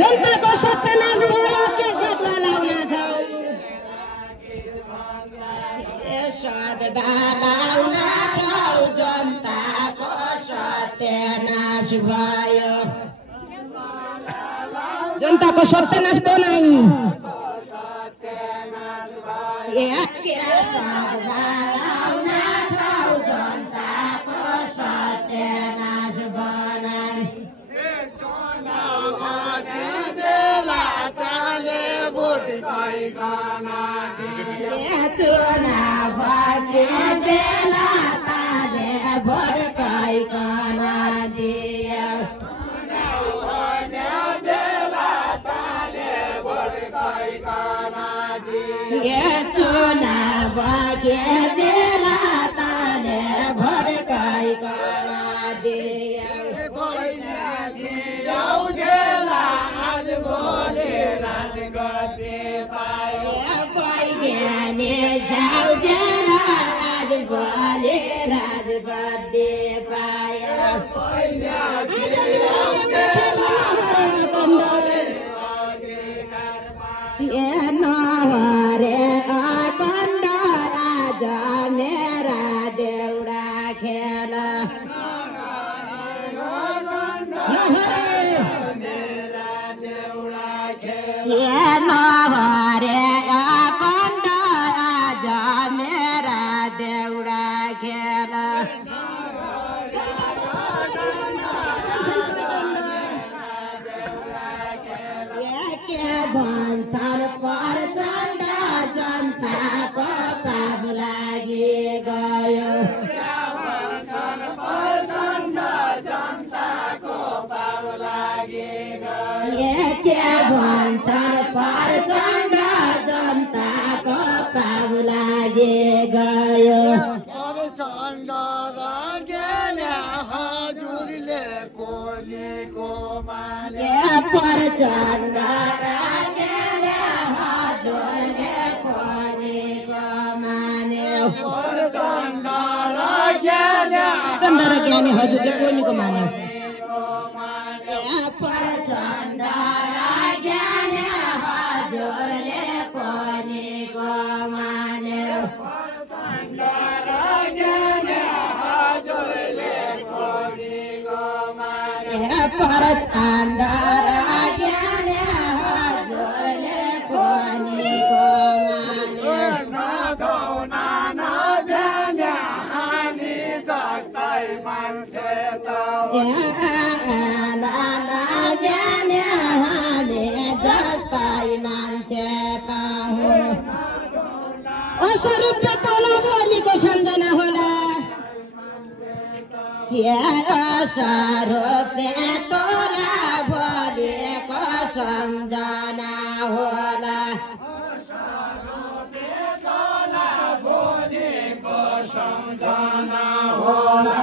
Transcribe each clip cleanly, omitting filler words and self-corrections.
जनताको सत्यानाश भयो के सदमा लाउन छौ सदमा लाउन छौ जनताको सत्यानाश भयो जनताको सत्यानाश बनाई के सदमा लाउन छौ जनताको सत्यानाश बनाई चुनाव के बेला ताले भड्काइकन दियो चुनाव के बेला ताले भड्काइकन दियो जाऊ जरा आज बोले राजगद्दी पाया नहरे अखण्ड आज मेरा देउडा खेला नहरे भन्छन् प्रचण्ड जनताको पाप लागि गयो के भन्छन् प्रचण्ड जनताको पाप लागि गयो प्रचण्ड चण्ड र ज्ञानी हजुरले कोनीको मान्यो प्रचण्ड र ज्ञानी हजुरले कोनीको मान्यो प्रचण्ड र ज्ञानी हजुरले कोनीको मान्यो स्वरूपले तोला बोलीको सम्झना होला स्वरूपले तोला बोलीको सम्झना होला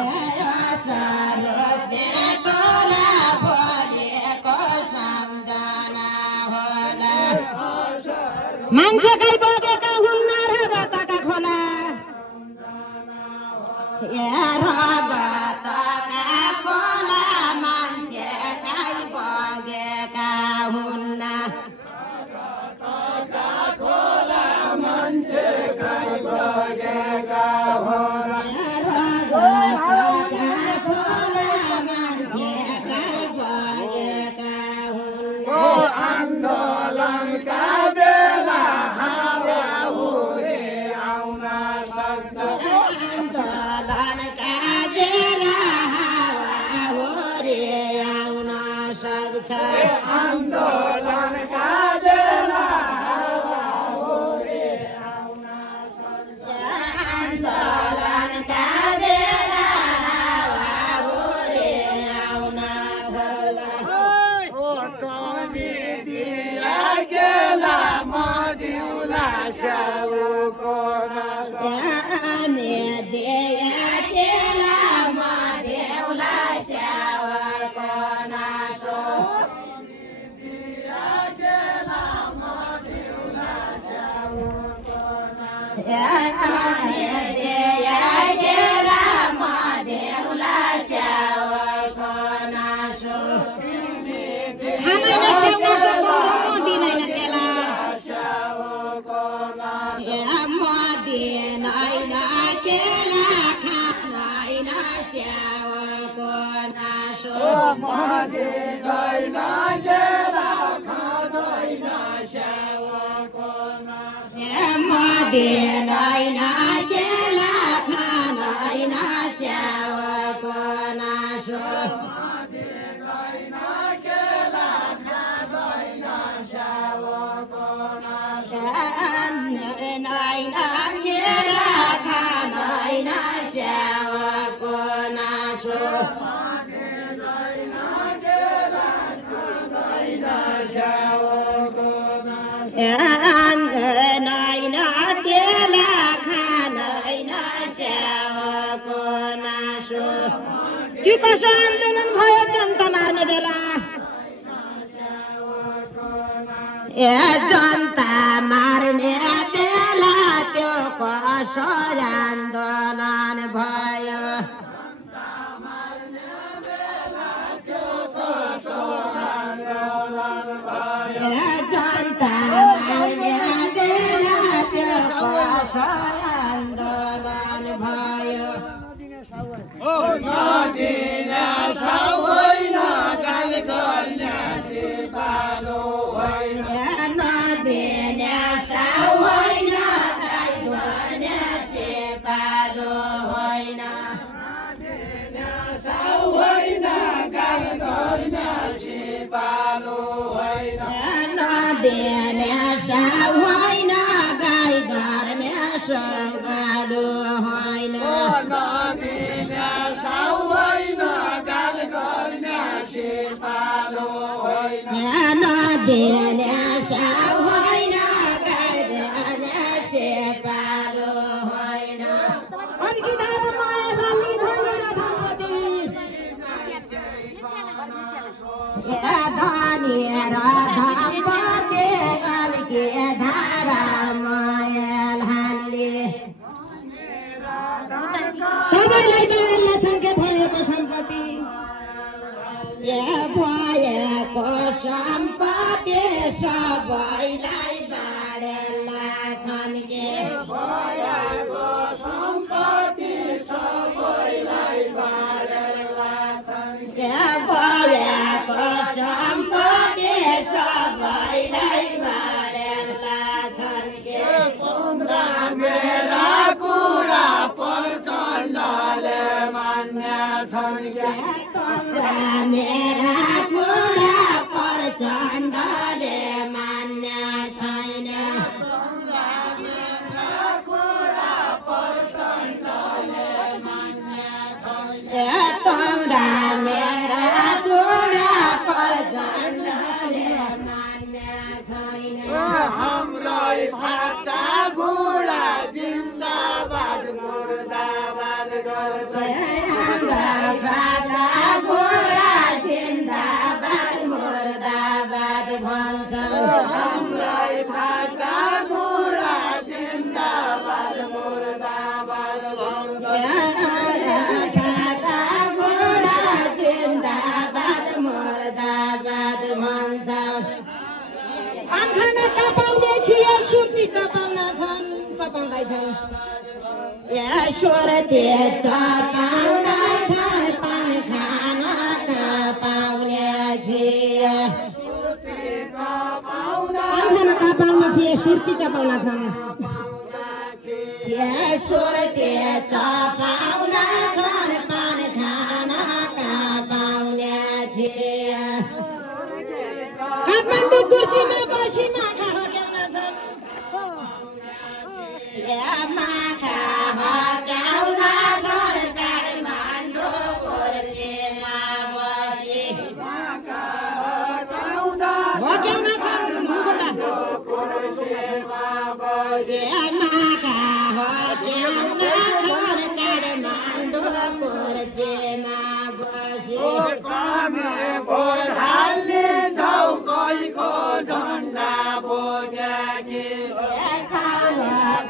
स्वरूपले तोला बोलीको सम्झना होला मान्छे कहीँ बगेका हुन्न रगतका खोला रगतका खोला मान्छे कहीँ बगेका हुन्न मदिदैन केला खाँदैन सेवको मदिदैन केला खाँदैन सेवको नासो त्यो कसो आन्दोलन भयो जनता मार्ने बेला जनता मार्ने बेला त्यो कसो आन्दोलन भयो जनता मार्ने बेला त्यो कसो आन्दोलन भयो नदिने होइन गाल गर्ने सिपालु होइन नदिने होइन गाल गर्ने सिपालु होइन होइन गाल गर्ने सिपालु होइन नदिने होइन गाई धर्ने सङ्गालु होइन नदिने होइन गाल गर्ने सिपालु होइन नदिने होइन गाई धर्ने सिपालु होइन अनि धारा माया लाली धनी र धम्पति अलके धारा माया लाली सबैलाई बाँड्न छन् के भएको सम्पत्ति भएको सम्पत्ति सबैलाई बाँड्न छन् के भएको सम्पत्ति सबैलाई बाँडेर छन् के भएको सम्पत्ति सबैलाई बाँड्न छन् के मेरा कुरा प्रचण्डले मान्य छन् के मेरा कुरा प्रचण्डले मान्य छैन तौरा मेरा कुरा प्रचण्डले मान्य छैन हाम्रै फाटा घोडा जिन्दाबाद मुर्दाबाद गर्दै हाम्रा फाटा घोडा जिन्दाबाद मुर्दाबाद भन्छन् हाम्रै फाटा घोडा जिन्दाबाद मुर्दाबाद फाटा घोडा जिन्दाबाद मुर्दाबाद भन्छन् पान खान कपाउने थिए सुर्ती चपाउँदैछन् सुर्ती चपाउन छन् पान खान कपाउने थिए पान खान कपाउन थिए सुर्ती चपाउन छन् सुर्ती चपाउन छन् पान खान कपाउने थिए काठमाडौँ कुर्चीमा बसी माखा हक्याउन छन् माखा हक्याउन छन् काठमाडौँ कुर्चीमा बसी हक्याउन छन् माखा हक्याउन छन् काठमाडौँ कुर्चीमा बसी बोधाले छौ कैको झन्डा बोक्याकी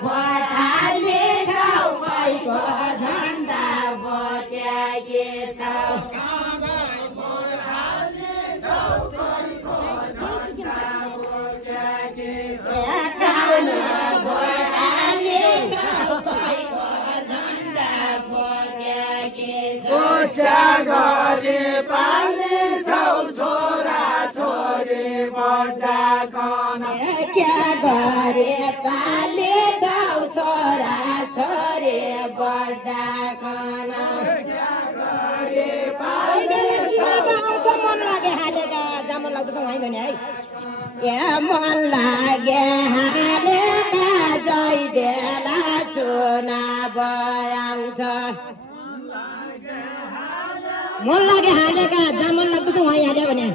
बोधाले छौ कैको झन्डा बोक्याकी छौ क्या गरे पाले बड्डा कन क्या गरे पाले छौ छोरा छोरी बड्डा कन आउँछ मन लागे हालेका जहाँ मन लाग्दछ वहीँ भने है ए मन लागे हालेका जय बेला चुनाव आउँछ मन लागे हालेका जहाँ मन लाग्दछ वहीँ हाल्यो भने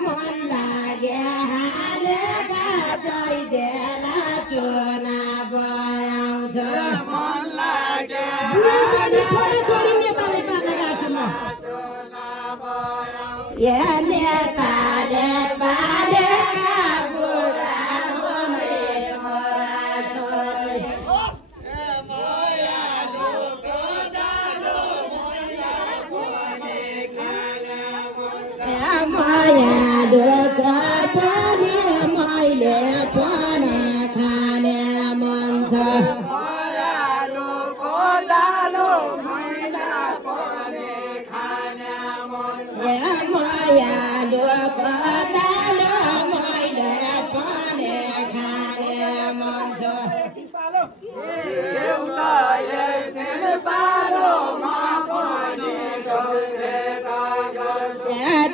मन लागे हालेका जय बेला चुनाव आउँछ मन लागे छोरा छोरी नेताले पालेकासम्म या नेताले पालेका बुढा छोरा छोरी माया दुःख पनि मैले पनि खाने मन छ माया दुःख दालो मैले पनि खाने मन छ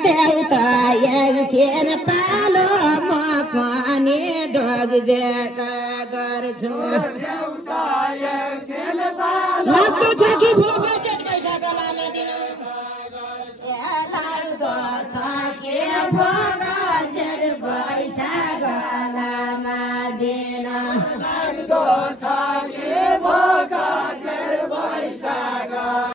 देउता एकछिन पालो म पनि ढोगबेट गर्छु लाग्दो छ कि भोको जेठ पैसाको लामा दिन लाग्दो छ कि भोको जेठ पैसाको लामा दिन लाग्दो छ